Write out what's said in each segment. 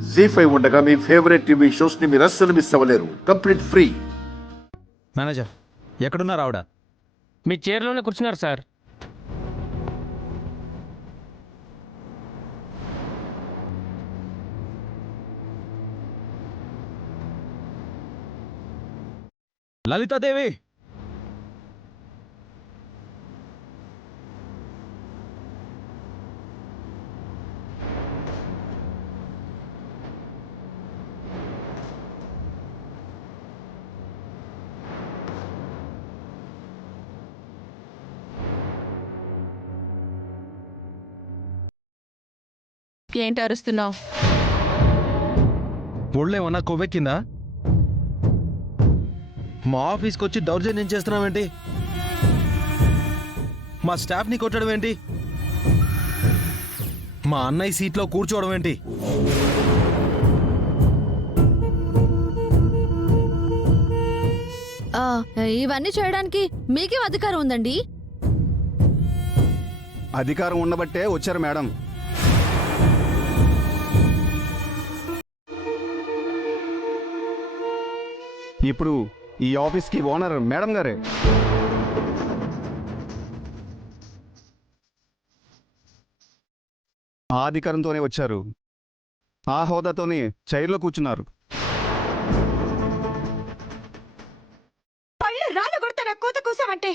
జీ5 ఉండగా మీ favourite TV shows ని మీరు అస్సలు మిస్ అవ్వలేరు. Complete free. మేనేజర్ ఎక్కడున్నారు ఆవిడ? మీ చైర్లోనే కూర్చున్నారు సార్. లలితాదేవి, ఏంటి అరుస్తున్నావు? ఒళ్ళేమన్నా కొవ్వెక్కిందా? మా ఆఫీస్కి వచ్చి దౌర్జన్యం చేస్తున్నావేంటి? మా స్టాఫ్ని కొట్టడం ఏంటి? మా అన్నయ్య సీట్లో కూర్చోవడం ఏంటి? ఇవన్నీ చేయడానికి మీకేం అధికారం ఉందండి? అధికారం ఉండబట్టే వచ్చారు మేడం. ఇప్పుడు ఈ ఆఫీస్కి ఓనర్ మేడం గారే. ఆ అధికారంతోనే వచ్చారు, ఆ హోదాతోనే చైర్లో కూర్చున్నారు. పళ్ళు రాలగొడతారా కూత కూసామంటే?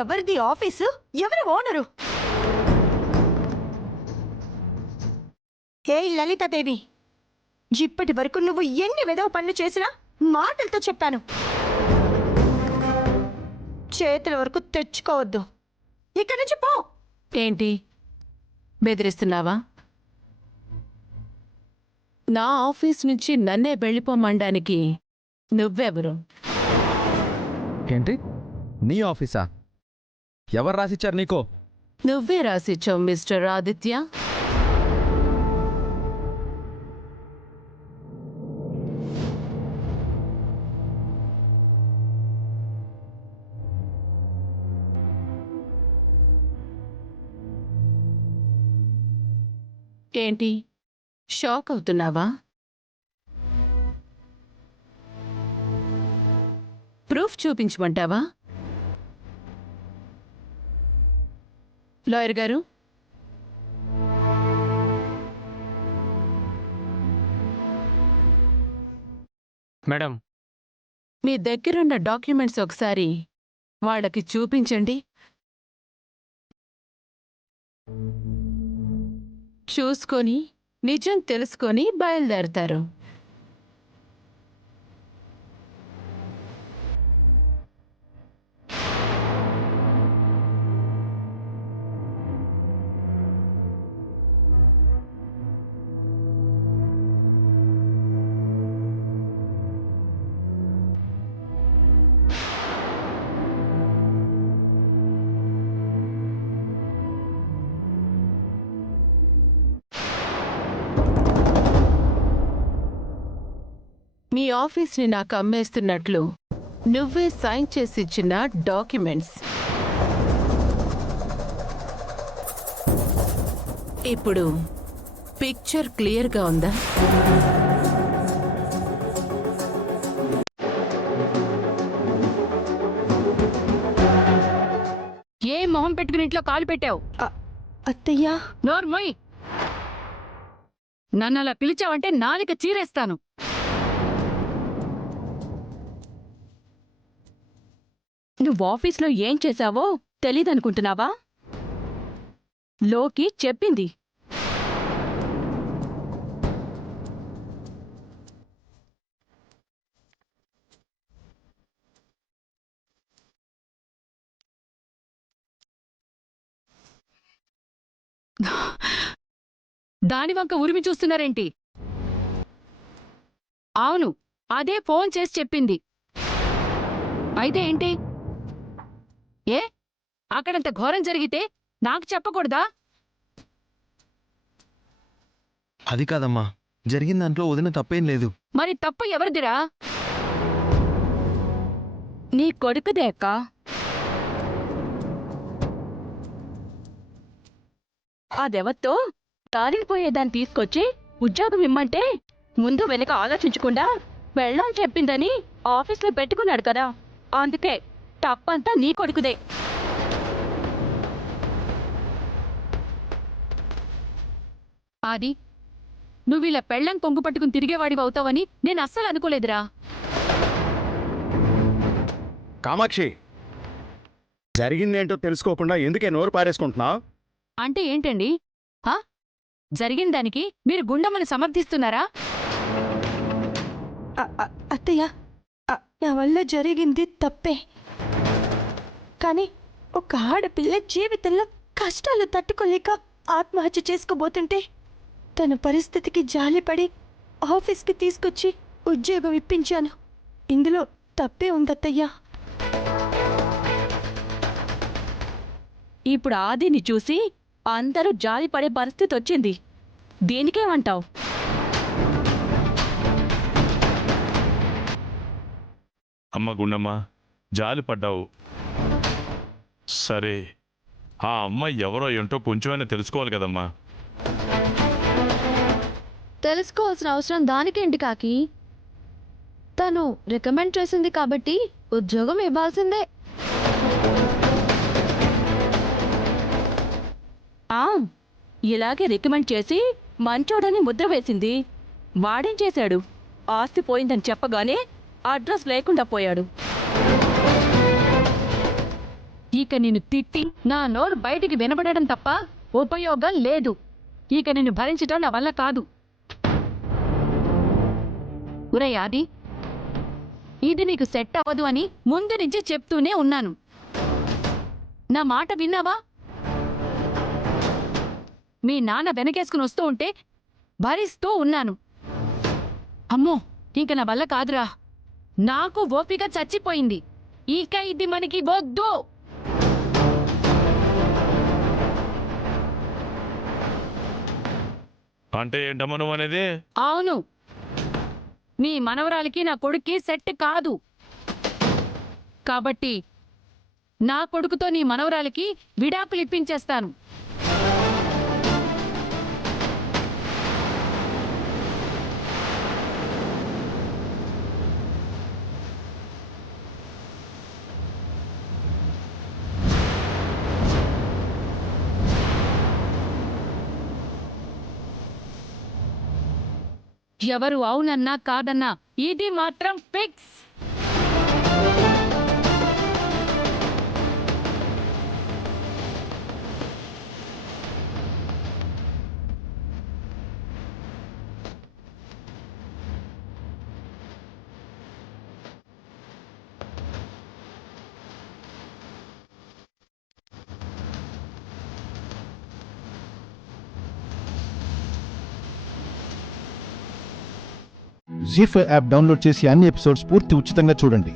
ఎవరిది ఆఫీసు? ఎవరు ఓనరు? హే లలితాదేవి, ఇప్పటి వరకు నువ్వు ఎన్ని వెదవ పనులు చేసినా మాటలతో చెప్పాను, చేతుల వరకు తెచ్చుకోవద్దు. ఇక్కడి నుంచి పో. ఏంటి బెదిరిస్తున్నావా? నా ఆఫీస్ నుంచి నన్నే వెళ్ళిపోమనడానికి నువ్వెవరు? ఏంటి? నీ ఆఫీసా? ఎవరు రాసిచ్చారు నీకో? నువ్వే రాసిచ్చావు మిస్టర్ ఆదిత్య. ఏంటి షాక్ అవుతున్నావా? ప్రూఫ్ చూపించమంటావా? లాయర్ గారు, మేడం, మీ దగ్గరున్న డాక్యుమెంట్స్ ఒకసారి వాళ్ళకి చూపించండి. చూసుకొని నిజం తెలుసుకొని బయలుదేరతారు. మీ ఆఫీస్ని నాకు అమ్మేస్తున్నట్లు నువ్వే సైన్ చేసి ఇచ్చిన డాక్యుమెంట్స్. ఇప్పుడు పిక్చర్ క్లియర్గా ఉందా? ఏ మొహం పెట్టుకుని ఇంట్లో కాలు పెట్టావు? అత్తయ్యా. నోర్మోయ్, నన్ను అలా పిలిచావంటే నాలిక చీరేస్తాను. నువ్వు ఆఫీస్లో ఏం చేశావో తెలీదనుకుంటున్నావా? లోకి చెప్పింది. దాని వంక ఉరిమి చూస్తున్నారేంటి? అవును, అదే ఫోన్ చేసి చెప్పింది. అయితే ఏంటి? ఏ అక్కడంత ఘోరం జరిగితే నాకు చెప్పకూడదా? అది కాదమ్మా, జరిగిన దాంట్లో వదిన తప్పేం లేదు. మరి తప్పు ఎవరిదిరా? నీ కొడుకుదే అక్క. అదెవత్తో కాలిపోయేదాన్ని తీసుకొచ్చి ఉద్యోగం ఇమ్మంటే ముందు వెనక ఆలోచించకుండా వెళ్ళని చెప్పిందని ఆఫీస్లో పెట్టుకున్నాడు కదా, అందుకే తప్పంతా నీ కొడుకుదే. ఆది, నువ్వు ఇలా పెళ్ళం కొంగు పట్టుకుని తిరిగేవాడివి అవుతావని నేను అస్సలు అనుకోలేదురా. కామాక్షి, జరిగిందేంటో తెలుసుకోకుండా ఎందుకే నోరు పారేసుకుంటున్నావు? అంటే ఏంటండి? హా? జరిగిన దానికి మీరు గుండమ్మని సమర్థిస్తున్నారా? అత్తయ్య, నా వల్ల జరిగింది తప్పే, కానీ ఒక ఆడపిల్ల జీవితంలో కష్టాలు తట్టుకోలేక ఆత్మహత్య చేసుకోబోతుంటే తన పరిస్థితికి జాలిపడి ఆఫీస్కి తీసుకొచ్చి ఉద్యోగం ఇప్పించాను. ఇందులో తప్పే ఉందత్తయ్యా. ఇప్పుడు ఆదిని చూసి అందరూ జాలిపడే పరిస్థితి వచ్చింది. దేనికేమంటావు? అమ్మ గుండమ్మ, జాలి పడ్డావు. సరే, ఆ అమ్మాయి ఎవరో ఏంటో కొంచెమైనా తెలుసుకోవాలి కదమ్మా. తెలుసుకోవాల్సిన అవసరం దానికేంటి కాకి? తను రికమెండ్ చేసింది కాబట్టి ఉద్యోగం ఇవ్వాల్సిందే. ఇలాగే రికమెండ్ చేసి మంచోడని ముద్ర వేసింది. వాడేం చేశాడు? ఆస్తి పోయిందని చెప్పగానే అడ్రస్ లేకుండా పోయాడు. ఇక నిన్ను తిట్టి నా నోరు బయటికి వినబడడం తప్ప ఉపయోగం లేదు. ఇక నిన్ను భరించడం నా వల్ల కాదు. ఒరే ఆది, ఇది నీకు సెట్ అవ్వదు అని ముందు నుంచి చెప్తూనే ఉన్నాను. నా మాట విన్నావా? మీ నాన్న వెనకేసుకుని వస్తూ ఉంటే భరిస్తూ ఉన్నాను. అమ్మో, ఇంక నా వల్ల కాదురా. నాకు ఓపిక చచ్చిపోయింది. ఇక ఇది మనకి వద్దు. అంటే ఏంటమ్మా నువ్వు అనేది? అవును, మీ మనవరాలికి నా కొడుక్కి సెట్ కాదు. కాబట్టి నా కొడుకుతో నీ మనవరాలికి విడాకులు ఇప్పించేస్తాను. ఎవరు అవునన్నా కాదన్నా ఇది మాత్రం ఫిక్స్. జీ5 యాప్ డౌన్లోడ్ చేసి అన్ని ఎపిసోడ్స్ పూర్తి ఉచితంగా చూడండి.